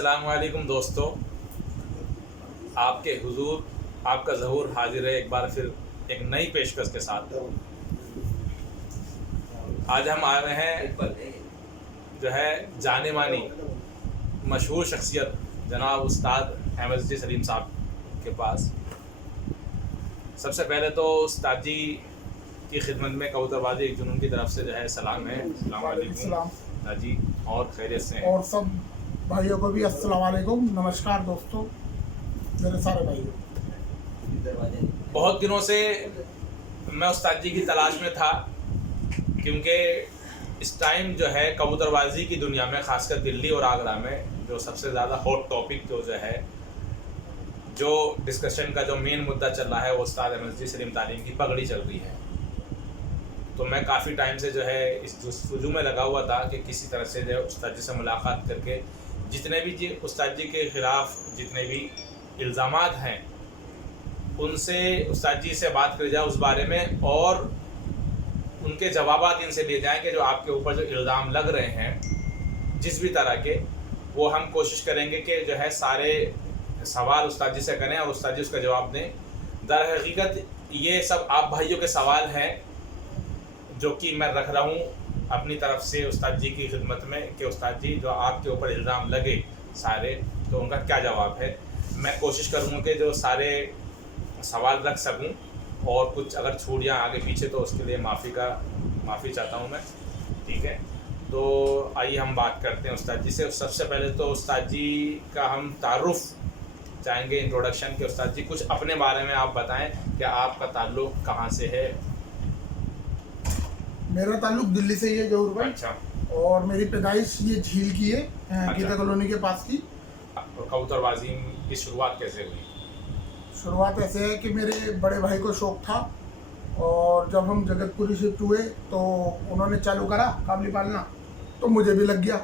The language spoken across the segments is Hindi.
अस्सलामुअलैकुम दोस्तों, आपके हुजूर आपका ज़हूर हाजिर है एक बार फिर एक नई पेशकश के साथ। आज हम आए हैं जो है जाने मानी मशहूर शख्सियत जनाब उस्ताद MSG सलीम साहब के पास। सबसे पहले तो उस्ताद जी की खिदमत में कबूतरबाजी एक जुनून की तरफ से जो है सलाम है। अस्सलाम वालेकुम जी, और खैरियत से हैं? और सब भाइयों को भी अस्सलाम वालेकुम, नमस्कार दोस्तों, मेरे सारे भाइयों। बहुत दिनों से मैं उस्ताद जी की तलाश में था, क्योंकि इस टाइम जो है कबूतरबाजी की दुनिया में, ख़ासकर दिल्ली और आगरा में जो सबसे ज़्यादा हॉट टॉपिक जो है जो डिस्कशन का जो मेन मुद्दा चल रहा है वो उस्ताद MSG सलीम तालीम की पगड़ी चल रही है। तो मैं काफ़ी टाइम से जो है इस जस्तजू में लगा हुआ था कि किसी तरह से जो है उस्ताद जी से मुलाकात करके जितने भी उस्ताद जी के ख़िलाफ़ जितने भी इल्ज़ामात हैं उनसे उस्ताद जी से बात करी जाए उस बारे में, और उनके जवाबात इनसे लिए जाएं कि जो आपके ऊपर जो इल्ज़ाम लग रहे हैं जिस भी तरह के, वो हम कोशिश करेंगे कि जो है सारे सवाल उस्ताद जी से करें और उस्ताद जी उसका जवाब दें। दर हकीकत ये सब आप भाइयों के सवाल हैं जो कि मैं रख रहा हूँ अपनी तरफ से उस्ताद जी की खिदमत में कि उस्ताद जी जो आपके ऊपर इल्ज़ाम लगे सारे, तो उनका क्या जवाब है। मैं कोशिश करूँगा कि जो सारे सवाल रख सकूँ, और कुछ अगर छूट जाए आगे पीछे तो उसके लिए माफ़ी चाहता हूँ मैं, ठीक है। तो आइए हम बात करते हैं उस्ताद जी से। सबसे पहले तो उस्ताद जी का हम तारुफ़ चाहेंगे, इंट्रोडक्शन के। उस्ताद जी कुछ अपने बारे में आप बताएं कि आपका ताल्लुक़ कहाँ से है। मेरा ताल्लुक दिल्ली से ही है, जौहर भाई। अच्छा। और मेरी पैदाइश ये झील की है, गीता कॉलोनी के पास की। कबूतरबाजी की शुरुआत कैसे हुई? शुरुआत ऐसे है कि मेरे बड़े भाई को शौक था, और जब हम जगतपुरी शिफ्ट हुए तो उन्होंने चालू करा काबली पालना, तो मुझे भी लग गया।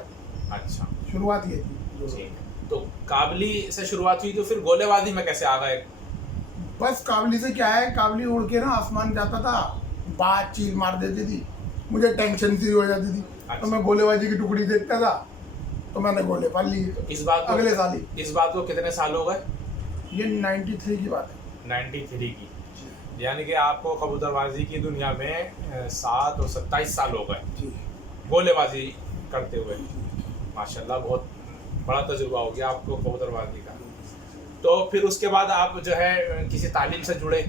अच्छा, शुरुआत ये थी। ठीक। तो काबली से शुरुआत हुई, तो फिर गोलेबाजी में कैसे आ गए? बस काबली से क्या है, काबली उड़ के ना आसमान जाता था, बात चील मार देती थी, मुझे टेंशन सी हो जाती थी। अच्छा। तो मैं गोलेबाजी की टुकड़ी देखता था, तो मैंने गोले पाल लिए। इस बात को अगले साल ही। इस बात को कितने साल हो गए? ये 93 की बात है। 93 की, यानी कि आपको कबूतरबाजी की दुनिया में 7 और 27 साल हो गए जी। गोलेबाजी करते हुए। माशाल्लाह, बहुत बड़ा तजुर्बा हो गया आपको कबूतरबाजी का। तो फिर उसके बाद आप जो है किसी तालीम से जुड़े?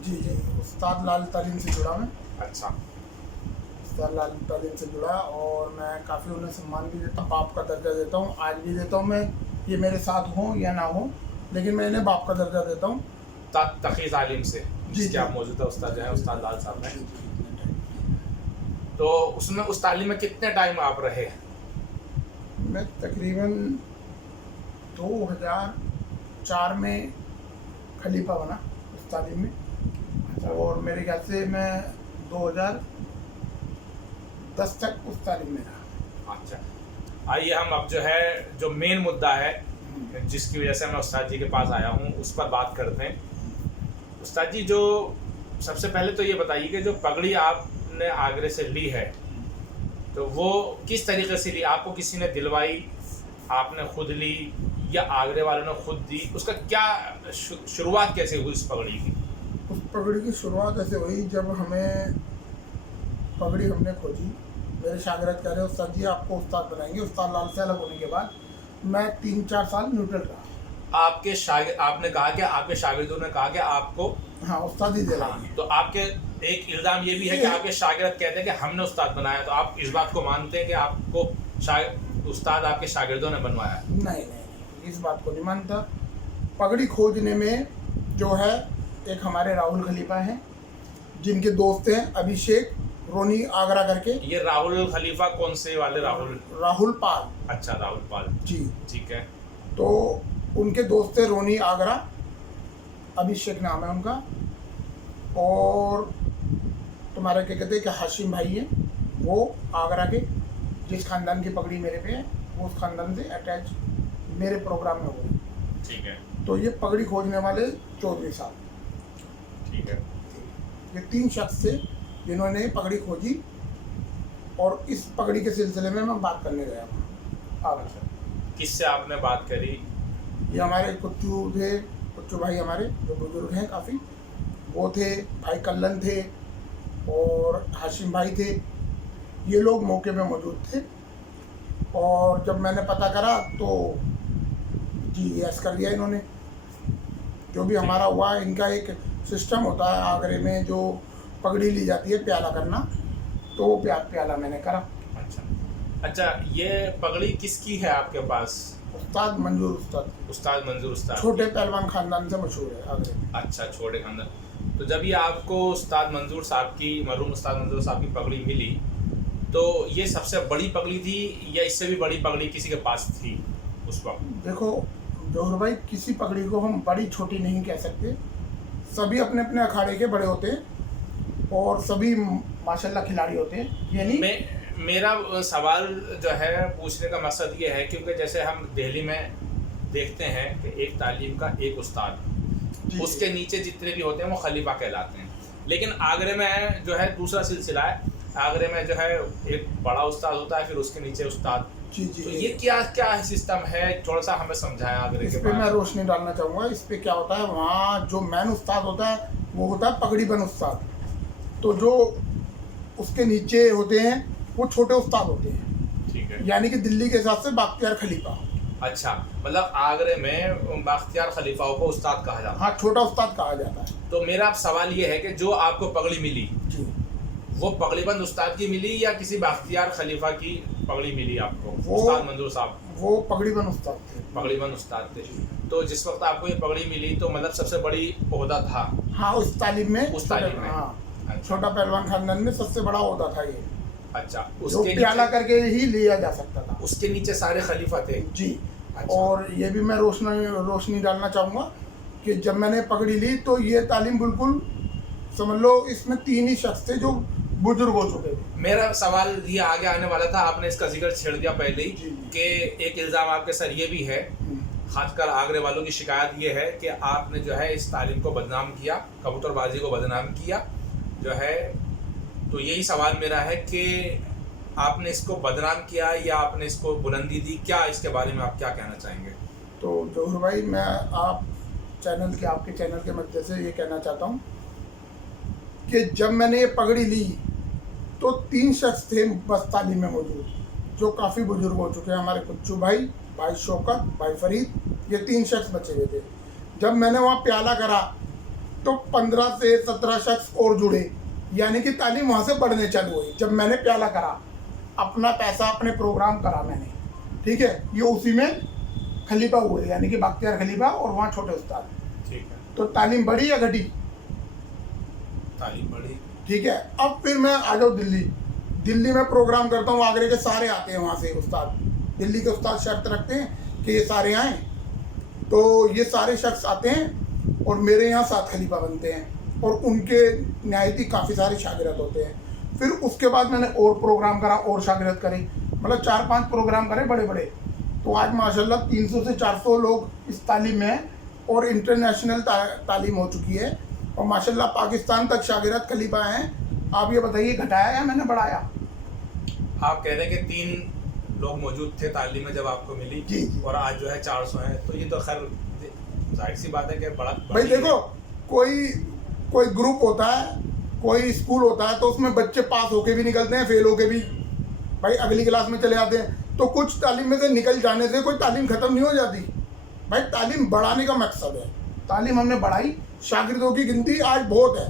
जी जी, उस्ताद लाल तालीम से जुड़ा मैं। अच्छा। उस्ताद लाल तालीम से जुड़ा, और मैं काफ़ी उन्हें सम्मान भी देता हूँ, बाप का दर्जा देता हूँ, आज भी देता हूँ मैं। ये मेरे साथ हों या ना हो, लेकिन मैं इन्हें बाप का दर्जा देता हूँ। तक़ी तालीम से जिसके आप मौजूदा उस्ताद जो है उस्ताद लाल साहब हैं, तो उसमें उस तालीम में कितने टाइम आप रहे? मैं तकरीबन 2004 में खलीफा बना उस तालीम में, और मेरे ख्याल से मैं 2010 तक उस तालीम में रहा। अच्छा, आइए हम अब जो है जो मेन मुद्दा है जिसकी वजह से मैं उस्ताद जी के पास आया हूँ उस पर बात करते हैं। उस्ताद जी, जो सबसे पहले तो ये बताइए कि जो पगड़ी आपने आगरे से ली है तो वो किस तरीके से ली? आपको किसी ने दिलवाई, आपने खुद ली, या आगरे वालों ने खुद दी? उसका क्या शुरुआत कैसे हुई उस पगड़ी की? उस पगड़ी की शुरुआत ऐसे हुई जब हमें पगड़ी हमने खोजी। मेरे शागिर्द कह रहे उस्ताद जी आपको उस्ताद बनाएंगे। उस्ताद लाल से अलग होने के बाद मैं 3-4 साल न्यूट्रल रहा। आपने कहा कि आपके शागिर्दों ने कहा कि आपको हाँ उस्ताद ही दिलाएंगे। तो आपके एक इल्ज़ाम ये भी है कि आपके शागिर्द कहते हैं कि हमने उस्ताद बनाया, तो आप इस बात को मानते हैं कि आपको उस्ताद आपके शागिर्दों ने बनवाया? नहीं, इस बात को नहीं मानता। पगड़ी खोजने में जो है एक हमारे राहुल खलीफा हैं, जिनके दोस्त हैं अभिषेक रोनी आगरा करके। ये राहुल खलीफा कौन से वाले राहुल? राहुल पाल। अच्छा, राहुल पाल जी, ठीक है। तो उनके दोस्त थे रोनी आगरा, अभिषेक नाम है उनका, और तुम्हारे क्या कहते हैं कि हाशिम भाई हैं, वो आगरा के। जिस खानदान की पगड़ी मेरे पे है वो उस खानदान से अटैच मेरे प्रोग्राम में हुए। ठीक है। तो ये पगड़ी खोजने वाले 14 साल, ठीक है। ये 3 शख्स थे जिन्होंने पगड़ी खोजी, और इस पगड़ी के सिलसिले में मैं बात करने गया था। अच्छा, किससे आपने बात करी? ये हमारे कुच्चू थे, कुच्चू भाई हमारे जो बुजुर्ग हैं काफ़ी, वो थे, भाई कल्लन थे और हाशिम भाई थे। ये लोग मौके पे मौजूद थे और जब मैंने पता करा तो GS कर दिया इन्होंने। जो भी हमारा हुआ, इनका एक सिस्टम होता है आगरे में जो पगड़ी ली जाती है प्याला करना, तो वो प्याला मैंने करा। अच्छा अच्छा, ये पगड़ी किसकी है आपके पास? उस्ताद मंजूर उस्ताद, उस्ताद मंजूर उस्ताद। छोटे पहलवान खानदान से मशहूर है आगरे। अच्छा, छोटे खानदान। तो जब ये आपको उस्ताद मंजूर साहब की, मरहूम उस्ताद मंजूर साहब की पगड़ी मिली, तो ये सबसे बड़ी पगड़ी थी या इससे भी बड़ी पगड़ी किसी के पास थी उस वक्त? देखो जौहर भाई, किसी पगड़ी को हम बड़ी छोटी नहीं कह सकते, सभी अपने अपने अखाड़े के बड़े होते हैं और सभी माशाल्लाह खिलाड़ी होते हैं। ये नहीं मेरा सवाल जो है पूछने का मकसद ये है, क्योंकि जैसे हम दिल्ली में देखते हैं कि एक तालीम का एक उस्ताद, उसके नीचे जितने भी होते हैं वो खलीफा कहलाते हैं। लेकिन आगरे में जो है दूसरा सिलसिला है। आगरे में जो है एक बड़ा उस्ताद होता है, फिर उसके नीचे उस्ताद। जी जी, तो ये क्या क्या सिस्टम है, थोड़ा सा हमें समझाएं आगरे इस के पे बारे मैं में। रोशनी डालना चाहूँगा। इस पे क्या होता है, वहाँ जो मैन उस्ताद होता है वो होता है पगड़ी बन उस्ताद, तो जो उसके नीचे होते हैं वो छोटे उस्ताद होते हैं। ठीक है, यानी कि दिल्ली के हिसाब से बाख्तियार खलीफा। अच्छा, मतलब आगरे में बाख्तियार खलीफाओं को उस्ताद कहा जाता है। हाँ, छोटा उस्ताद कहा जाता है। तो मेरा सवाल ये है कि जो आपको पगड़ी मिली, जी, वो पगड़ीबंद उस्ताद की मिली या किसी बाख्तियार खलीफा की पगड़ी मिली आपको? वो- उस्ताद मंजूर साहब वो पगड़ी बन उस्ताद थे। पगड़ीबंद उस्ताद थे। तो जिस वक्त आपको ये पगड़ी मिली तो मतलब सबसे बड़ी ओहदा था हाँ, उस तालीम में, उस तालीम में। हाँ, अच्छा, छोटा पहलवान खानदान में सबसे बड़ा ओहदा था ये, अच्छा। जो उसके प्याला नीचे, करके ही लिया जा सकता था। उसके नीचे सारे खलीफा थे। जी। अच्छा। और ये भी मैं रोशनी डालना चाहूँगा कि जब मैंने पगड़ी ली तो ये तालीम बिल्कुल समझ लो इसमें 3 ही शख्स थे जो बुजुर्ग हो चुके थे। मेरा सवाल ये आगे आने वाला था, आपने इसका जिक्र छेड़ दिया पहले ही जी, जी। कि एक इल्ज़ाम आपके सर ये भी है, खासकर आगरे वालों की शिकायत ये है कि आपने जो है इस तालीम को बदनाम किया, कबूतरबाजी को बदनाम किया जो है। तो यही सवाल मेरा है कि आपने इसको बदनाम किया या आपने इसको बुलंदी दी, क्या इसके बारे में आप क्या कहना चाहेंगे? तो जौहर भाई, मैं आपके चैनल के मध्य से ये कहना चाहता हूँ कि जब मैंने ये पगड़ी ली तो 3 शख्स थे बस तालीम में मौजूद, जो काफ़ी बुजुर्ग हो चुके हैं। हमारे कुच्चू भाई, भाई शौकत, भाई फरीद, ये 3 शख्स बचे हुए थे। जब मैंने वहाँ प्याला करा तो 15 से 17 शख्स और जुड़े, यानी कि तालीम वहाँ से बढ़ने चालू हुई। जब मैंने प्याला करा, अपना पैसा, अपने प्रोग्राम करा मैंने, ठीक है, ये उसी में खलीफा हुए, यानी कि बाख्तियार खलीफा और वहाँ छोटे उस्ताद। ठीक है, तो तालीम बढ़ी या घटी? तालीम बढ़ी। ठीक है। अब फिर मैं आ जाऊँ दिल्ली में प्रोग्राम करता हूँ, आगरे के सारे आते हैं वहाँ से उस्ताद। दिल्ली के उस्ताद शर्त रखते हैं कि ये सारे आएँ, तो ये सारे शख्स आते हैं और मेरे यहाँ 7 खलीफा बनते हैं और उनके नहायती काफ़ी सारे शागिर्द होते हैं। फिर उसके बाद मैंने और प्रोग्राम करा और शागिर्द करी, मतलब 4-5 प्रोग्राम करे बड़े बड़े। तो आज माशाल्लाह 300 से 400 लोग इस तालीम में हैं और इंटरनेशनल तालीम हो चुकी है और माशाल्लाह पाकिस्तान तक शागिर्द खलीफा हैं। आप ये बताइए, घटाया या मैंने बढ़ाया? आप कह रहे हैं कि 3 लोग मौजूद थे तालीम में जब आपको मिली, जी, जी। और आज जो है 400 हैं, तो ये तो खैर जाहिर सी बात है कि बड़ा भाई देखो, कोई ग्रुप होता है, कोई स्कूल होता है, तो उसमें बच्चे पास होके भी निकलते हैं, फेल होके भी भाई अगली क्लास में चले जाते हैं। तो कुछ तालीम में से निकल जाने से कोई तालीम ख़त्म नहीं हो जाती। भाई तालीम बढ़ाने का मकसद है, तालीम हमने बढ़ाई, शागिर्दों की गिनती आज बहुत है।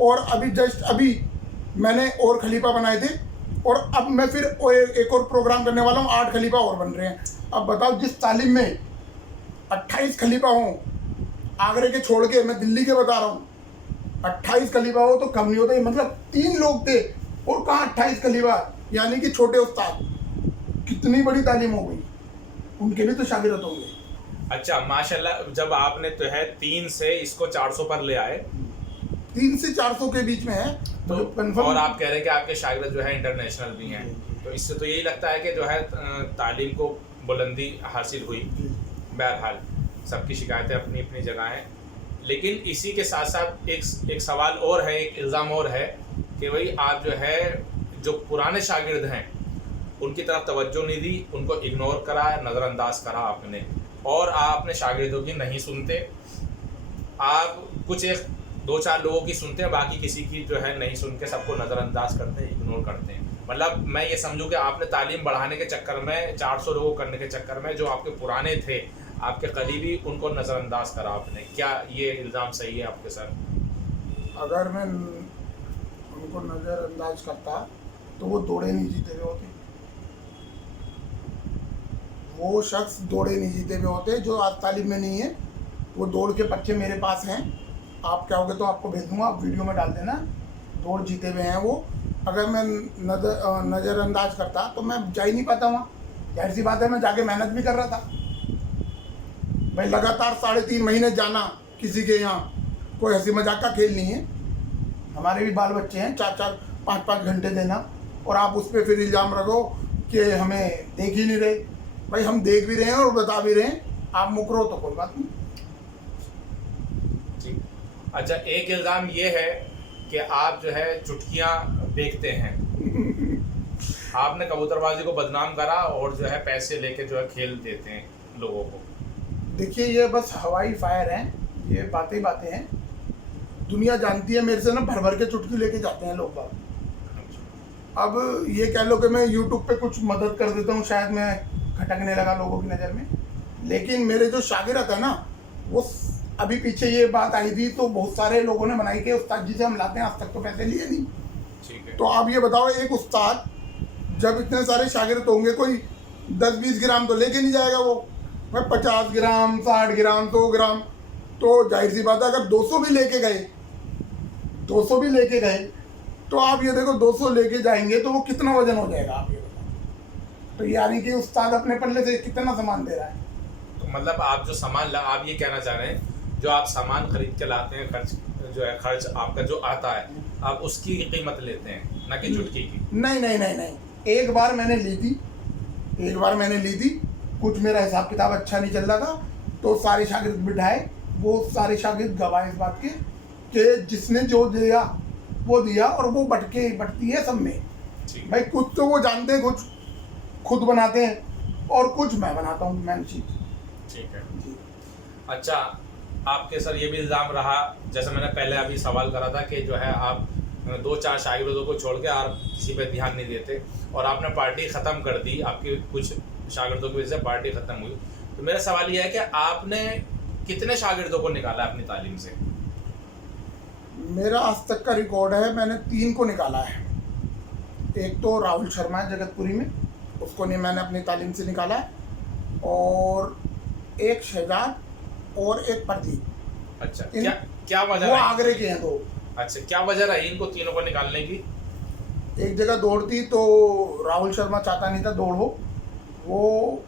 और अभी मैंने और खलीफा बनाए थे और अब मैं फिर एक और प्रोग्राम करने वाला हूँ, 8 खलीफा और बन रहे हैं। अब बताओ, जिस तालीम में 28 खलीफा हों, आगरे के छोड़ के, मैं दिल्ली के बता रहा हूँ, 28 खलीफा हो तो कम नहीं होता। मतलब 3 लोग थे और कहाँ 28 खलीफा, यानी कि छोटे उस्ताद। कितनी बड़ी तालीम हो गई, उनके भी तो शागिर्द होंगे। अच्छा, माशाल्लाह, जब आपने तो है 3 से इसको 400 पर ले आए, 3 से 400 के बीच में है तो कंफर्म। और आप कह रहे हैं कि आपके शागिर्द जो है इंटरनेशनल भी हैं, तो इससे तो यही लगता है कि जो है तालीम को बुलंदी हासिल हुई। बहरहाल सबकी शिकायतें अपनी अपनी जगह हैं, लेकिन इसी के साथ साथ एक सवाल और है, एक इल्ज़ाम और है कि भाई आप जो है जो पुराने शागिर्द हैं उनकी तरफ तवज्जो नहीं दी, उनको इग्नोर करा, नज़रअंदाज करा आपने, और आप अपने शागिर्दों की नहीं सुनते। आप कुछ एक 2-4 लोगों की सुनते हैं, बाकी किसी की जो है नहीं सुन के सबको नज़रअंदाज करते हैं, इग्नोर करते हैं। मतलब मैं ये समझूं कि आपने तालीम बढ़ाने के चक्कर में 400 लोगों करने के चक्कर में जो आपके पुराने थे, आपके करीबी, उनको नज़रअंदाज करा आपने। क्या ये इल्ज़ाम सही है आपके सर? अगर मैं उनको नज़रअंदाज करता तो वो दौड़े नहीं जीते हुए होते, वो शख्स दौड़े नहीं जीते हुए होते जो आज तालीम में नहीं है। वो दौड़ के पर्चे मेरे पास हैं, आप कहोगे तो आपको भेज दूंगा, आप वीडियो में डाल देना। दौड़ जीते हुए हैं वो। अगर मैं नज़रअंदाज करता तो मैं जा ही नहीं पाता वहाँ। जाहिर सी बात है, मैं जाके मेहनत भी कर रहा था भाई, लगातार 3.5 महीने जाना किसी के यहाँ, कोई हंसी मजाक का खेल नहीं है। हमारे भी बाल बच्चे हैं, 4-4 5-5 घंटे देना, और आप उस पर फिर इल्ज़ाम रखो कि हमें देख ही नहीं रहे। भाई हम देख भी रहे हैं और बता भी रहे हैं, आप मुकरो तो कोई बात नहीं। ठीक। अच्छा, एक इल्ज़ाम ये है कि आप जो है चुटकियाँ देखते हैं। आपने कबूतरबाजी को बदनाम करा और जो है पैसे लेके जो है खेल देते हैं लोगों को। देखिए, ये बस हवाई फायर है, ये बातें हैं। दुनिया जानती है मेरे से ना, भर भर के चुटकी लेके जाते हैं लोग बाग। अब ये कह लो कि मैं यूट्यूब पे कुछ मदद कर देता हूँ, शायद मैं खटकने लगा लोगों की नज़र में, लेकिन मेरे जो शागिर्द है ना, वो अभी पीछे ये बात आई थी तो बहुत सारे लोगों ने बनाई कि उस्ताद जी से हम लाते हैं, आज तक तो पैसे लिए नहीं। ठीक है। तो आप ये बताओ, एक उस्ताद जब इतने सारे शागिर्द होंगे, कोई 10-20 ग्राम तो लेके नहीं जाएगा वो, भाई 50 ग्राम 60 ग्राम 100 ग्राम, तो जाहिर सी बात है अगर 200 भी लेके गए तो आप ये देखो 200 लेके जाएंगे तो वो कितना वजन हो जाएगा, आप ये बताओ। तो यानी कि उस्ताद अपने पल्ले से कितना सामान दे रहा है। तो मतलब आप जो सामान आप ये कहना चाह रहे हैं, जो आप सामान खरीद के लाते हैं, खर्च आपका जो आता है, आप उसकी कीमत लेते हैं, ना कि चुटकी की? नहीं, एक बार मैंने ली थी, कुछ मेरा हिसाब किताब अच्छा नहीं चल रहा था, तो सारे शागिर्द बिठाए, वो सारे शागिर्द गवाह इस बात के कि जिसने जो दिया वो दिया, और वो बटती है सब में। भाई कुछ तो वो जानते हैं, कुछ खुद बनाते हैं, और कुछ मैं बनाता हूँ, मैन चीज। ठीक है। अच्छा, आपके सर ये भी इल्ज़ाम रहा, जैसे मैंने पहले अभी सवाल करा था कि जो है आप 2-4 शागिर्दों को छोड़ के आप किसी पे ध्यान नहीं देते, और आपने पार्टी ख़त्म कर दी, आपकी कुछ शागिर्दों की वजह से पार्टी ख़त्म हुई। तो मेरा सवाल यह है कि आपने कितने शागिर्दों को निकाला अपनी तालीम से? मेरा आज तक का रिकॉर्ड है, मैंने 3 को निकाला है। एक तो राहुल शर्मा है जगतपुरी में, उसको नहीं मैंने अपनी तालीम से निकाला है, और एक शहजाद और एक प्रदीप। अच्छा, क्या वजह वो रही? आगरे के हैं 2। अच्छा, क्या वजह रही इनको तीनों को निकालने की? एक जगह दौड़ती तो राहुल शर्मा चाहता नहीं था दौड़ हो, वो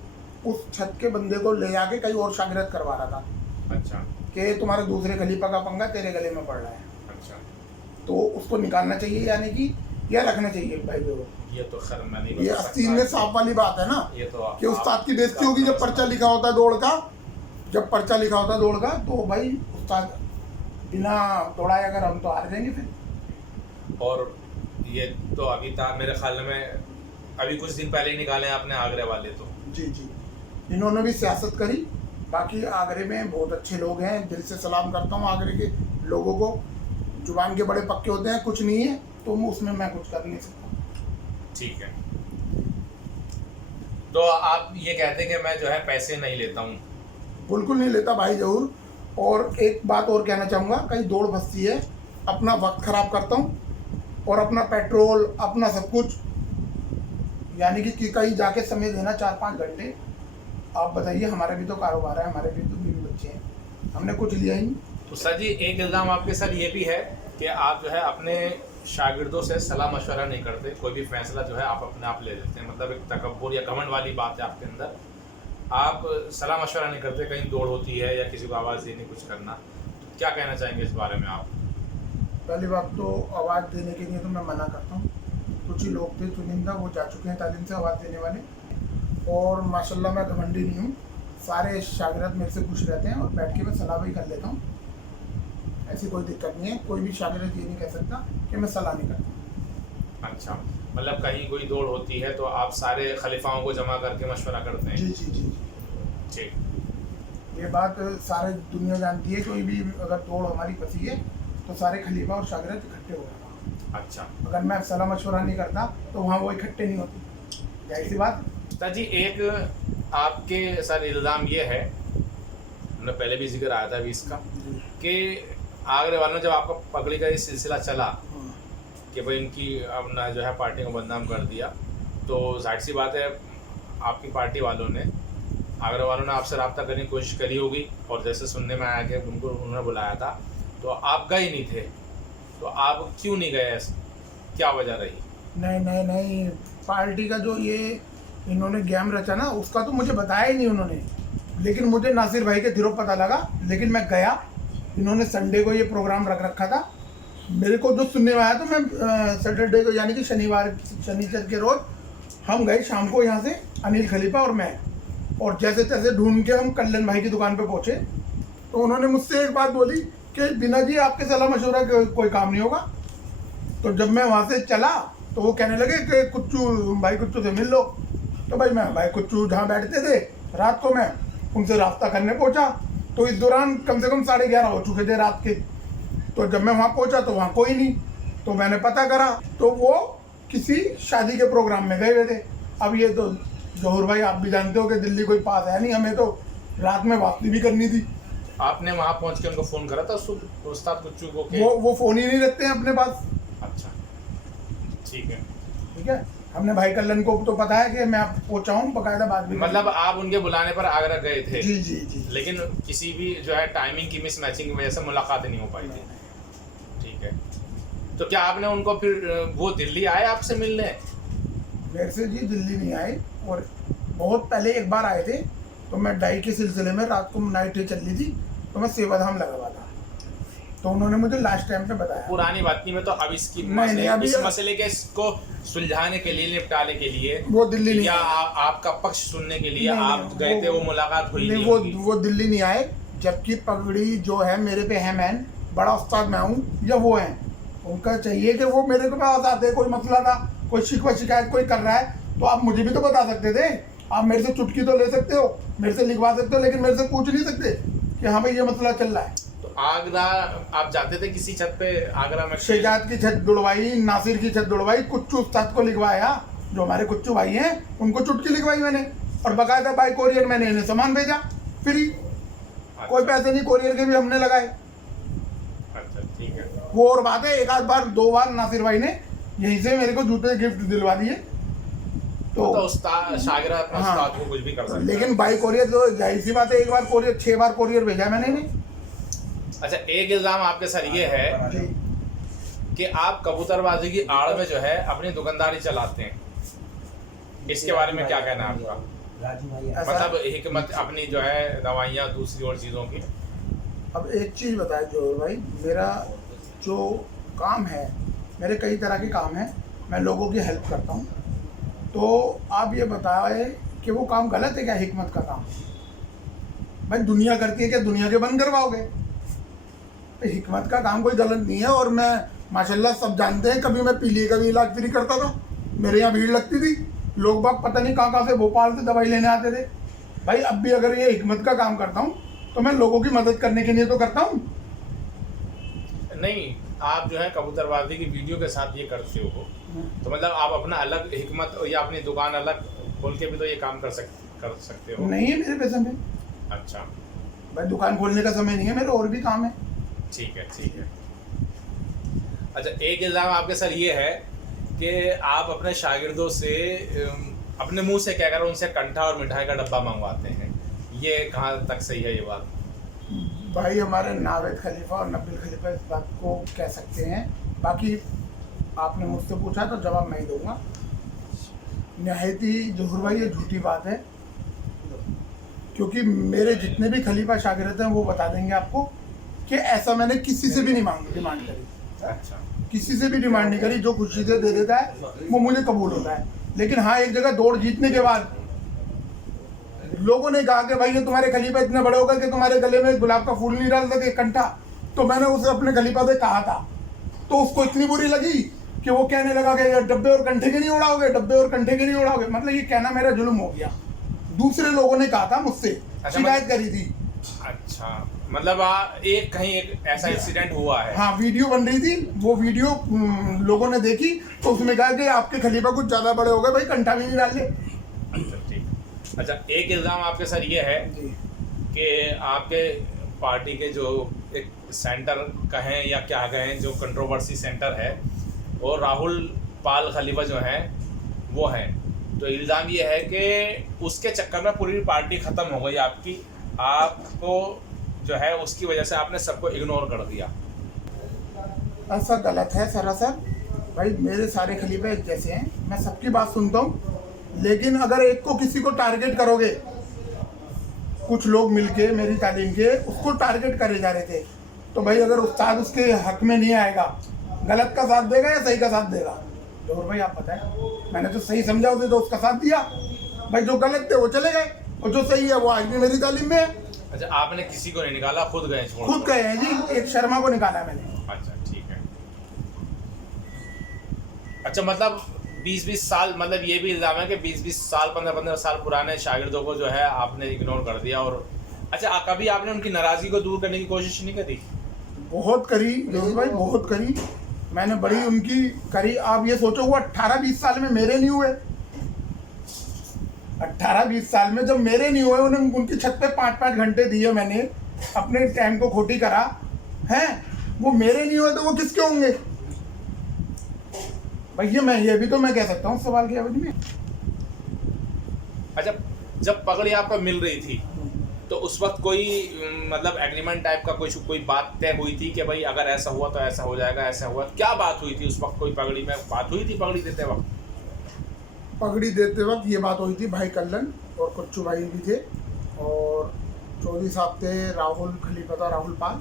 उस छत के बंदे को ले आके कहीं और शागिर्द करवा रहा था। अच्छा। कि तुम्हारे दूसरे खलीफा का पंगा तेरे गले में पड़ रहा है। अच्छा। तो उसको निकालना चाहिए, यानी कि या रखना चाहिए भाई वो। ये तो खैर मैं नहीं ये बता आस्तीन सकता। में सांप वाली बात है ना, ये तो कि उस्ताद की बेइज्जती होगी जब पर्चा लिखा होता है दौड़ का। जब पर्चा लिखा होता है दौड़ का तो भाई उस्ताद बिना दौड़ाए अगर हम तो हार जाएंगे फिर। और ये तो अभी था मेरे ख्याल में, अभी कुछ दिन पहले ही निकाले हैं आपने आगरे वाले तो। जी, इन्होंने भी सियासत करी। बाकी आगरे में बहुत अच्छे लोग हैं, दिल से सलाम करता हूँ आगरे के लोगों को। जुबान के बड़े पक्के होते हैं, कुछ नहीं है तो उसमें मैं कुछ कर नहीं सकता। ठीक है। तो आप ये कहते हैं कि मैं जो है पैसे नहीं लेता हूँ? बिल्कुल नहीं लेता भाई, जरूर। और एक बात और कहना चाहूँगा, कहीं दौड़ बस्ती है, अपना वक्त खराब करता हूँ और अपना पेट्रोल अपना सब कुछ, यानी कि कहीं जाके समय देना 4-5 घंटे। आप बताइए, हमारा भी तो कारोबार है, हमारे भी तो बीवी बच्चे हैं, हमने कुछ लिया ही नहीं। तो सर जी, एक इल्ज़ाम आपके सर ये भी है कि आप जो है अपने शागिर्दों से सलाह मशवरा नहीं करते, कोई भी फैसला जो है आप अपने आप ले लेते हैं, मतलब एक तकब्बुर या घमंड वाली बात है आपके अंदर। आप सलाह मशवरा नहीं करते, कहीं दौड़ होती है या किसी को आवाज़ देनी, कुछ करना, तो क्या कहना चाहेंगे इस बारे में आप? पहली बात तो आवाज़ देने के लिए तो मैं मना करता हूँ। कुछ ही लोग थे चुनिंदा, वो जा चुके हैं तालीम से आवाज़ देने वाले, और माशाल्लाह मैं घमंडी नहीं हूँ। सारे शागिर्द मेरे से खुश रहते हैं और बैठ के मैं सलाह भी कर लेता हूँ, ऐसी कोई दिक्कत नहीं है। कोई भी शागिर्द ये नहीं कह सकता कि मैं सलाह नहीं करता। अच्छा, मतलब कहीं कोई दौड़ होती है तो आप सारे खलीफाओं को जमा करके मशवरा करते हैं। जी जी जी जी। ठीक। ये बात सारे दुनिया जानती है, कोई भी अगर दौड़ हमारी फंसी है तो सारे खलीफा और शागिर्द इकट्ठे हो गए। अच्छा अगर मैं सलाह मशवरा नहीं करता तो वहाँ वो इकट्ठे नहीं होते, जाहिर सी बात। उस्ताद जी, एक आपके सर इल्ज़ाम ये है, हमने पहले भी जिक्र आया था अभी इसका, कि आगरे वालों ने जब आपका पगड़ी का ये सिलसिला चला कि भाई इनकी अपना जो है पार्टी को बदनाम कर दिया, तो जाहिर सी बात है आपकी पार्टी वालों ने, आगरा वालों ने आपसे रब्ता करने की कोशिश करी होगी, और जैसे सुनने में आया कि उनको उन्होंने बुलाया था तो आप गए नहीं थे, तो आप क्यों नहीं गए, क्या वजह रही? नहीं नहीं नहीं, पार्टी का जो ये इन्होंने गेम रचा ना उसका तो मुझे बताया ही नहीं उन्होंने, लेकिन मुझे नासिर भाई के थ्रू पता लगा। लेकिन मैं गया, इन्होंने संडे को ये प्रोग्राम रख रखा था। मेरे को जो सुनने में आया तो मैं सैटरडे को यानी कि शनिचर के रोज हम गए शाम को यहाँ से, अनिल खलीफा और मैं, और जैसे तैसे ढूंढ के हम कल्याण भाई की दुकान पे पहुँचे। तो उन्होंने मुझसे एक बात बोली कि बिना जी आपके सलाह मशवरा कोई काम नहीं होगा। तो जब मैं वहाँ से चला तो वो कहने लगे कि कुच्चू से मिल लो। तो भाई कुच्चू जहाँ बैठते थे रात को मैं उनसे रास्ता करने पहुँचा, तो इस दौरान कम से कम 11:30 हो चुके थे रात के। तो जब मैं वहाँ पहुँचा तो वहाँ कोई नहीं, तो मैंने पता करा तो वो किसी शादी के प्रोग्राम में गए हुए थे। अब ये तो जौहर भाई आप भी जानते हो कि दिल्ली कोई पास है नहीं, हमें तो रात में वापसी भी करनी थी। आपने वहाँ पहुँच के उनको फ़ोन करा था उस्ताद कुच्चू को? वो फ़ोन ही नहीं रखते हैं अपने पास। अच्छा ठीक है, हमने भाई कल्याण को तो पता है कि मैं आप पहुँचा हूँ, बकायदा बात भी। मतलब आप उनके बुलाने पर आगरा गए थे? जी जी जी। लेकिन किसी भी जो है टाइमिंग की मिस मैचिंग की वजह से मुलाकात नहीं हो पाई थी। ठीक है, तो क्या आपने उनको फिर, वो दिल्ली आए आपसे मिलने? मेरे से जी दिल्ली नहीं आए, और बहुत पहले एक बार आए थे, तो मैं डाई के सिलसिले में रात को नाइट चल रही थी तो मैं सेवाधाम लगा हुआ था, तो उन्होंने मुझे लास्ट टाइम पे बताया। पुरानी बात नहीं, में तो अब इसकी इस मसले के इसको सुलझाने के लिए, निपटाने के लिए वो दिल्ली नहीं या आपका पक्ष सुनने के लिए आप गए थे, वो मुलाकात हुई नहीं? वो दिल्ली नहीं आए, जबकि पगड़ी जो है मेरे पे है मैन, बड़ा उस्ताद मैं हूँ या वो है, उनका चाहिए कि वो मेरे को पास आते, कोई मसला था, कोई शिकवा शिकायत कोई कर रहा है तो आप मुझे भी तो बता सकते थे। आप मेरे से चुटकी तो ले सकते हो, मेरे से लिखवा सकते हो, लेकिन मेरे से पूछ नहीं सकते कि हाँ भाई ये मसला चल रहा है। तो आगरा आप जाते थे किसी छत पे? आगरा में शेजाद की छत दुड़वाई, नासिर की छत दुड़वाई, कुच्चू उस्ताद को लिखवाया, जो हमारे कुच्चू भाई हैं उनको चुटकी लिखवाई मैंने, और बकायदा बाई कोरियर मैंने इन्हें सामान भेजा फ्री। अच्छा। कोई पैसे नहीं, कोरियर के भी हमने लगाए। अच्छा ठीक है। वो और बात है, एक आध बार 2 बार नासिर भाई ने यहीं से मेरे को जूते गिफ्ट दिलवा दिए। तो उस्ताद शागिर्द अपने उस्ताद को कुछ भी कर सकते हैं, लेकिन बाई कोरियर तो जाहिर सी बात है, एक बार कोरियर 6 बार कोरियर भेजा मैंने इन्हें। अच्छा, एक इल्ज़ाम आपके सर ये है कि आप कबूतरबाजी की आड़ में जो है अपनी दुकानदारी चलाते हैं, इसके बारे में क्या कहना है आपका? मतलब हिकमत अपनी जो है दवाइयाँ दूसरी और चीज़ों की। अब एक चीज़ बताए जोहर भाई, मेरा जो काम है, मेरे कई तरह के काम हैं, मैं लोगों की हेल्प करता हूँ, तो आप ये बताएं कि वो काम गलत है क्या? हिकमत का काम भाई दुनिया करती है, क्या दुनिया के बंद करवाओगे? तो हिकमत का काम कोई गलत नहीं है, और मैं माशाल्लाह सब जानते हैं, कभी मैं पीलिए का भी इलाज फ्री करता था, मेरे यहाँ भीड़ लगती थी, लोग बाग पता नहीं कहाँ से भोपाल से दवाई लेने आते थे। भाई अब भी अगर ये हिकमत का काम करता हूँ तो मैं लोगों की मदद करने के लिए तो करता हूँ। नहीं, आप जो है कबूतरबाजी की वीडियो के साथ ये करते हो, तो मतलब आप अपना अलग हिकमत या अपनी दुकान अलग खोल के भी तो ये काम कर सकते हो? नहीं है मेरे पे समय। अच्छा भाई दुकान खोलने का समय नहीं है मेरे, और भी काम है। ठीक है ठीक है। अच्छा, एक इल्ज़ाम आपके सर ये है कि आप अपने शागिर्दों से अपने मुंह से कहकर उनसे कंठा और मिठाई का डब्बा मंगवाते हैं, ये कहाँ तक सही है ये बात? भाई हमारे नावेद खलीफा और नबील खलीफा इस बात को कह सकते हैं, बाकी आपने मुझसे पूछा तो जवाब मैं ही दूंगा। निहायत ही जोहर भाई ये झूठी बात है, क्योंकि मेरे जितने भी खलीफा शागिर्द हैं वो बता देंगे आपको कि ऐसा मैंने किसी से भी नहीं डिमांड करी। अच्छा, किसी से भी डिमांड नहीं करी, जो खुशी से दे देता है वो मुझे कबूल होता है। लेकिन हाँ, एक जगह दौड़ जीतने के बाद लोगों ने कहा कि भाई ये तुम्हारे खलीफा इतने बड़े हो गए कि तुम्हारे गले में गुलाब का फूल नहीं डाल सके कंठा, तो मैंने उसे अपने खलीफा से कहा था, तो उसको इतनी बुरी लगी कि वो कहने लगा कि डब्बे और कंठे के नहीं उड़ाओगे, डब्बे और कंठे के नहीं उड़ाओगे। मतलब ये कहना मेरा जुल्म हो गया। दूसरे लोगों ने कहा था मुझसे, शिकायत करी थी। अच्छा, मतलब एक कहीं एक ऐसा इंसिडेंट हुआ है। हाँ, वीडियो बन रही थी, वो वीडियो लोगों ने देखी तो उसमें कहा कि आपके खलीफा कुछ ज्यादा बड़े हो गए भाई, कंठा भी नहीं डाल ले। अच्छा ठीक। अच्छा, एक इल्ज़ाम आपके सर ये है कि आपके पार्टी के जो एक सेंटर कहें या क्या कहें, जो कंट्रोवर्सी सेंटर है, और राहुल पाल खलीफा जो हैं वो हैं, तो इल्ज़ाम ये है कि उसके चक्कर में पूरी पार्टी ख़त्म हो गई आपकी। आपको जो है उसकी वजह से आपने सबको इग्नोर कर दिया। ऐसा गलत है सरासर भाई। मेरे सारे खलीफे एक जैसे हैं, मैं सबकी बात सुनता हूँ, लेकिन अगर एक को किसी को टारगेट करोगे, कुछ लोग मिलके मेरी तालीम के उसको टारगेट करे जा रहे थे, तो भाई अगर उस्ताद उसके हक में नहीं आएगा, गलत का साथ देगा या सही का साथ देगा? जोहर भाई आप बताएं। मैंने तो सही समझा उसे, तो उसका साथ दिया भाई। जो गलत थे वो चले गए, और जो सही है वो आज भी मेरी तालीम में है। अच्छा, आपने किसी को नहीं निकाला, खुद गए? खुद गए हैं जी, एक शर्मा को निकाला मैंने। अच्छा ठीक है। अच्छा, मतलब 20-20 साल, मतलब ये भी इल्ज़ाम है कि 20-20 साल 15-15 साल पुराने शागिर्दों को जो है आपने इग्नोर कर दिया। और अच्छा, कभी आपने उनकी नाराज़गी को दूर करने की कोशिश नहीं करी? बहुत करी जोहर भाई, बहुत करी मैंने, बड़ी उनकी करी। आप ये सोचो वो 18-20 साल में मेरे नहीं हुए। 18-20 साल में जब मेरे नहीं हुए, उन्हें उनकी छत पे 5-5 घंटे दिए मैंने, अपने टाइम को खोटी करा है। वो मेरे नहीं हुए तो वो किसके होंगे भैया? मैं ये भी तो मैं कह सकता हूँ सवाल की अवधि में। अच्छा, जब पगड़ी आपको मिल रही थी तो उस वक्त कोई मतलब एग्रीमेंट टाइप का कोई बात तय हुई थी कि भाई अगर ऐसा हुआ तो ऐसा हो जाएगा, ऐसा हुआ? क्या बात हुई थी उस वक्त? कोई पगड़ी में बात हुई थी पगड़ी देते वक्त? पगड़ी देते वक्त ये बात हुई थी, भाई कल्लन और कुच्चू भाई भी थे, और चौधरी साहब थे, राहुल खलीफा था, राहुल पाल।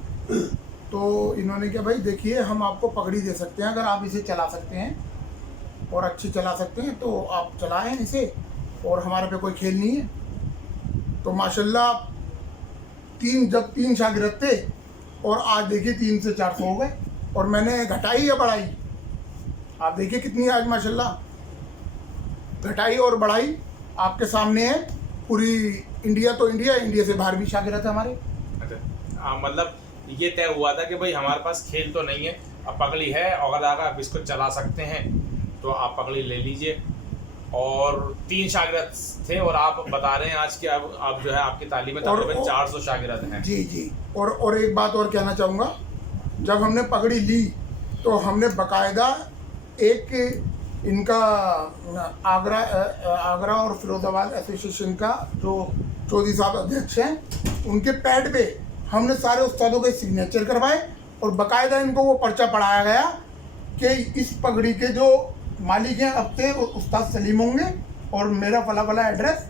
तो इन्होंने क्या भाई देखिए, हम आपको पगड़ी दे सकते हैं, अगर आप इसे चला सकते हैं और अच्छी चला सकते हैं तो आप चलाएं इसे, और हमारे पे कोई खेल नहीं है। तो माशाल्लाह जब 3 शागिर्द थे, और आज देखिए 3 से 400 हो गए, और मैंने घटाई या बढ़ाई? आप देखिए कितनी आज माशाल्लाह घटाई और बढ़ाई आपके सामने है। पूरी इंडिया तो इंडिया से बाहर भी शागिर्द है हमारे। अच्छा, मतलब ये तय हुआ था कि भाई हमारे पास खेल तो नहीं है, अब पगड़ी है, अगर आप इसको चला सकते हैं तो आप पगड़ी ले लीजिए। और 3 शागिर्द थे, और आप बता रहे हैं आज कि अब जो है आपकी तालीम में तकरीबन 400 शागिर्द हैं। जी जी। और एक बात और कहना चाहूँगा, जब हमने पगड़ी ली तो हमने बाकायदा एक इनका आगरा और फिरोजाबाद एसोसिएशन का जो चौधरी साहब अध्यक्ष हैं, उनके पैड पे हमने सारे उस्तादों के सिग्नेचर करवाए, और बाकायदा इनको वो पर्चा पढ़ाया गया कि इस पगड़ी के जो मालिक हैं अब से उस्ताद सलीम होंगे, और मेरा फला फला एड्रेस,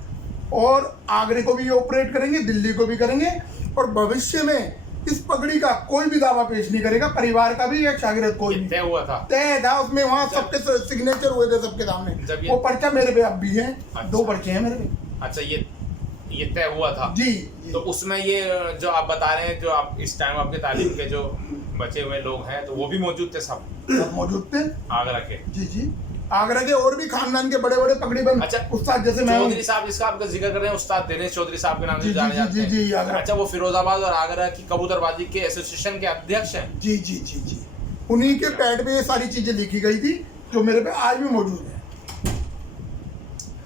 और आगरे को भी ऑपरेट करेंगे, दिल्ली को भी करेंगे, और भविष्य में इस पगड़ी का कोई भी दावा पेश नहीं करेगा, परिवार का भी या शागिर्द कोई नहीं। तय हुआ था? तय था उसमें, वहाँ सबके सिग्नेचर हुए थे सबके सामने। वो पर्चा मेरे पे अब भी है। अच्छा। 2 पर्चे हैं मेरे पे। अच्छा, ये तय हुआ था जी। तो उसमें ये जो आप बता रहे हैं, जो आप इस टाइम आपके तालीम के जो बचे हुए लोग हैं, तो वो भी मौजूद थे? सब मौजूद थे आगरा के? जी जी, आगरा के और भी खानदान के बड़े बड़े पगड़ी बंद। अच्छा, उस्ताद जैसे मैं चौधरी साहब जिसका आपका जिक्र कर रहे हैं, उस्ताद दिनेश चौधरी साहब के नाम से जाने जाते हैं। जी, अच्छा, वो फिरोजाबाद और आगरा की कबूतरबाजी के एसोसिएशन के अध्यक्ष हैं? जी जी जी जी। उन्हीं के पैड पे ये सारी चीजें लिखी गई थी, जो मेरे पे आज भी मौजूद है।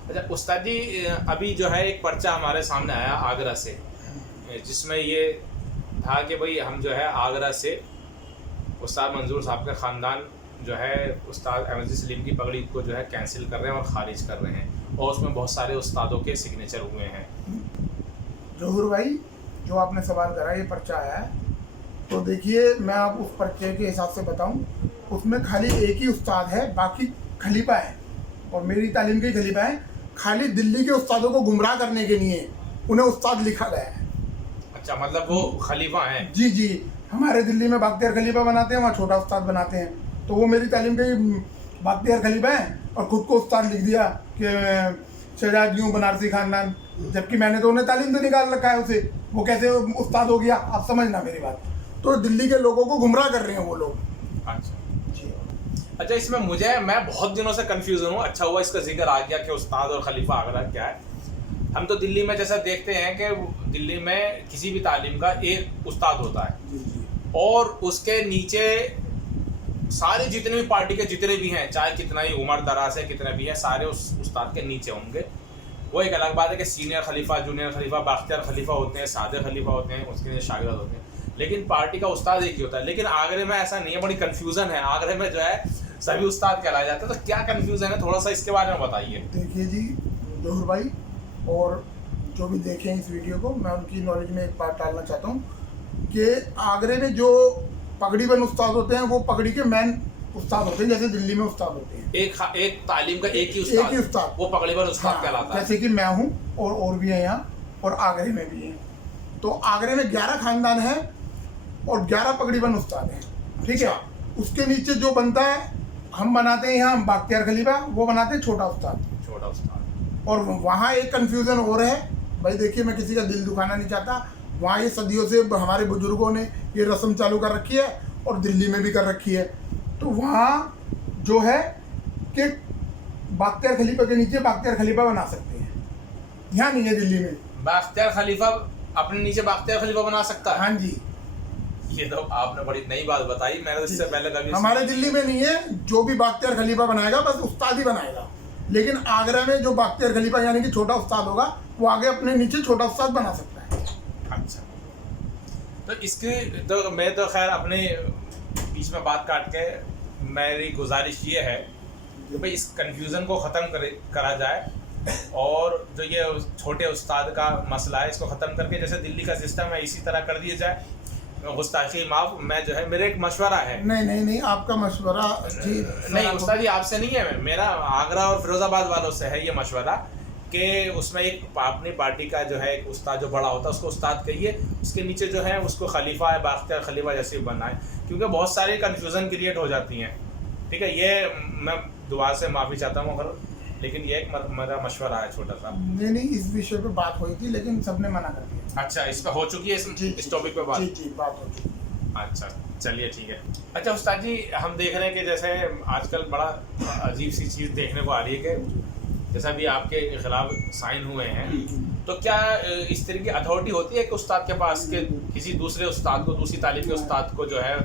अच्छा उस्ताद जी, अभी जो है एक पर्चा हमारे सामने आया आगरा से, जिसमें ये था कि भाई हम जो है आगरा से उस्ताद मंजूर साहब का ख़ानदान जो है उस्ताद अहमद सलीम की पगड़ी को जो है कैंसिल कर रहे हैं और ख़ारिज कर रहे हैं, और उसमें बहुत सारे उस्तादों के सिग्नेचर हुए हैं। जहूर भाई, जो आपने सवाल करा, ये पर्चा आया है, तो देखिए मैं आप उस पर्चे के हिसाब से बताऊं, उसमें खाली एक ही उस्ताद है, बाकी खलीफा है, और मेरी तालीम के खलीफा है। खाली दिल्ली के उस्तादों को गुमराह करने के लिए उन्हें उस्ताद लिखा गया है। अच्छा, मतलब वो खलीफा हैं? जी जी। हमारे दिल्ली में बाख्तियार खलीफा बनाते हैं, वहाँ छोटा उस्ताद बनाते हैं, तो वो मेरी तालीम के बाख्तियार खलीफा हैं, और ख़ुद को उस्ताद लिख दिया कि शहजाद यूँ बनारसी खानदान, जबकि मैंने तो उन्हें तालीम से निकाल रखा है उसे, वो कैसे उस्ताद हो गया? आप समझना मेरी बात। तो दिल्ली के लोगों को गुमराह कर रहे हैं वो लोग। अच्छा, जी। अच्छा, इसमें मैं बहुत दिनों से कंफ्यूजन हूँ। अच्छा हुआ इसका जिक्र आ गया कि उस्ताद और खलीफा आगरा क्या है। हम तो दिल्ली में जैसा देखते हैं कि दिल्ली में किसी भी तालीम का एक उस्ताद होता है जी जी। और उसके नीचे सारे जितने भी पार्टी के जितने भी हैं, चाहे कितना ही उम्र दराज है, कितने भी हैं, सारे उस उस्ताद के नीचे होंगे। वो एक अलग बात है कि सीनियर खलीफा, जूनियर खलीफा, बाख्तियार खलीफा होते हैं, सादे खलीफा होते हैं, उसके लिए शागिर्द होते हैं, लेकिन पार्टी का उस्ताद एक ही होता है। लेकिन आगरे में ऐसा नहीं है, बड़ी कन्फ्यूज़न है। आगरे में जो है सभी उस्ताद कहलाए जाते हैं, तो क्या कन्फ्यूज़न है, थोड़ा सा इसके बारे में बताइए। देखिए जी जहूर भाई, और जो भी देखें इस वीडियो को, मैं उनकी नॉलेज में एक बात डालना चाहता हूँ कि आगरे में जो पगड़ीबंद उस्ताद होते हैं वो पगड़ी के मेन उस्ताद होते हैं, जैसे दिल्ली में उस्ताद होते हैं। एक तालीम का एक ही उस्ताद, वो पगड़ीबंद उस्ताद कहलाता है। जैसे कि मैं हूँ और भी हैं यहाँ, और आगरे में भी हैं। तो आगरे में 11 खानदान हैं और 11 पगड़ीबंद उस्ताद हैं, ठीक है। उसके नीचे जो बनता है, हम बनाते हैं यहाँ बाख्तियार खलीफा, वो बनाते हैं छोटा उस्ताद। और वहाँ एक कन्फ्यूज़न और है भाई। देखिए, मैं किसी का दिल दुखाना नहीं चाहता। वहाँ ये सदियों से हमारे बुजुर्गों ने ये रस्म चालू कर रखी है और दिल्ली में भी कर रखी है। तो वहाँ जो है कि बाख्तियार खलीफा के नीचे बाख्तियार खलीफा बना सकते हैं, यहाँ नहीं है दिल्ली में। बाख्तियार खलीफा अपने नीचे बाख्तियार खलीफा बना सकता है? हाँ जी। ये तो आपने बड़ी नई बात बताई, मैंने इससे पहले कभी हमारे दिल्ली में नहीं है। जो भी बाख्तियार खलीफा बनाएगा बस उस्ताद ही बनाएगा, लेकिन आगरा में जो बाख्तियार खलीफा यानी कि छोटा उस्ताद होगा, वो आगे अपने नीचे छोटा उस्ताद बना सकता है। अच्छा, तो इसके तो मैं तो खैर अपने बीच में बात काट के मेरी गुजारिश ये है कि भाई इस कन्फ्यूज़न को ख़त्म करा जाए, और जो ये छोटे उस्ताद का मसला है इसको ख़त्म करके जैसे दिल्ली का सिस्टम है इसी तरह कर दिया जाए। गुस्ताखी माफ, मैं जो है मेरा एक मशवरा है। नहीं, आपका मशवरा जी नहीं उस्ताद जी, आपसे नहीं है, मेरा आगरा और फिरोजाबाद वालों से है ये मशवरा कि उसमें एक अपनी पार्टी का जो है एक उस्ताद जो बड़ा होता है उसको उस्ताद कहिए, उसके नीचे जो है उसको खलीफा है, बाख्तियार खलीफा जैसे बनाए, क्योंकि बहुत सारी कन्फ्यूज़न क्रिएट हो जाती हैं। ठीक है, ये मैं दुआ से माफ़ी चाहता हूँ अगर, लेकिन ये एक मेरा मशवरा है छोटा सा। नहीं, इस विषय पे बात हुई थी लेकिन सबने मना कर दिया। अच्छा, इस पर हो चुकी है इस टॉपिक पे बात? जी बात हो चुकी है। अच्छा, चलिए ठीक है। अच्छा उस्ताद जी, हम देख रहे हैं कि जैसे आजकल बड़ा अजीब सी चीज़ देखने को आ रही है कि जैसा भी आपके खिलाफ साइन हुए हैं, तो क्या इस तरह की अथॉरिटी होती है कि उस्ताद के पास के किसी दूसरे उस्ताद को, दूसरी तालीम के उस्ताद को जो है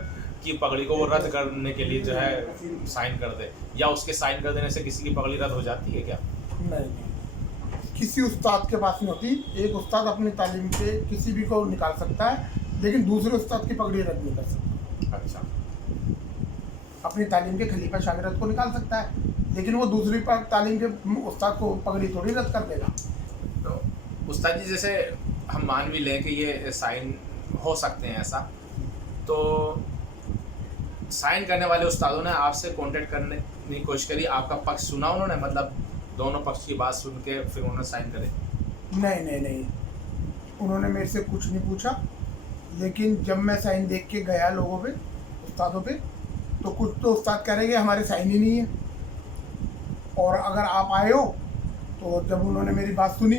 की पगड़ी को वो रद्द करने के लिए जो है साइन कर दे, या उसके साइन कर देने से किसी की पगड़ी रद्द हो जाती है क्या? नहीं, किसी उस्ताद के पास नहीं होती। एक उस्ताद अपनी तालीम के किसी भी को निकाल सकता है, लेकिन दूसरे उस्ताद की पगड़ी रद्द नहीं कर सकता। अच्छा, अपनी तालीम के खलीफा शागिर्द को निकाल सकता है, लेकिन वो दूसरी तालीम के उस्ताद को पगड़ी थोड़ी रद्द कर देगा। तो उस्ताद जी, जैसे हम मान भी लें कि ये साइन हो सकते हैं ऐसा, तो साइन करने वाले उस्तादों ने आपसे कांटेक्ट करने की कोशिश करी, आपका पक्ष सुना उन्होंने, मतलब दोनों पक्ष की बात सुन के फिर उन्होंने साइन करे? नहीं, उन्होंने मेरे से कुछ नहीं पूछा, लेकिन जब मैं साइन देख के गया लोगों पे, उस्तादों पे, तो कुछ तो उस्ताद कह रहे कि हमारे साइन ही नहीं है, और अगर आप आए हो, तो जब उन्होंने मेरी बात सुनी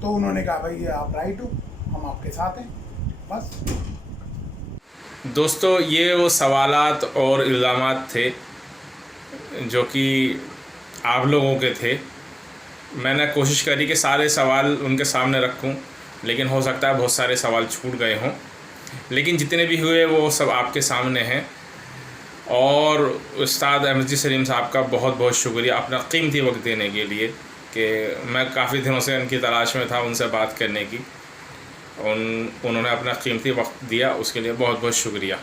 तो उन्होंने कहा भाई आप राइट हो, हम आपके साथ हैं, बस। दोस्तों, ये वो सवालात और इल्ज़ामात थे जो कि आप लोगों के थे। मैंने कोशिश करी कि सारे सवाल उनके सामने रखूं, लेकिन हो सकता है बहुत सारे सवाल छूट गए हों, लेकिन जितने भी हुए वो सब आपके सामने हैं। और उस्ताद अहमद जी सलीम साहब का बहुत बहुत शुक्रिया अपना कीमती वक्त देने के लिए, कि मैं काफ़ी दिनों से उनकी तलाश में था उनसे बात करने की। उन्होंने अपना कीमती वक्त दिया, उसके लिए बहुत बहुत शुक्रिया।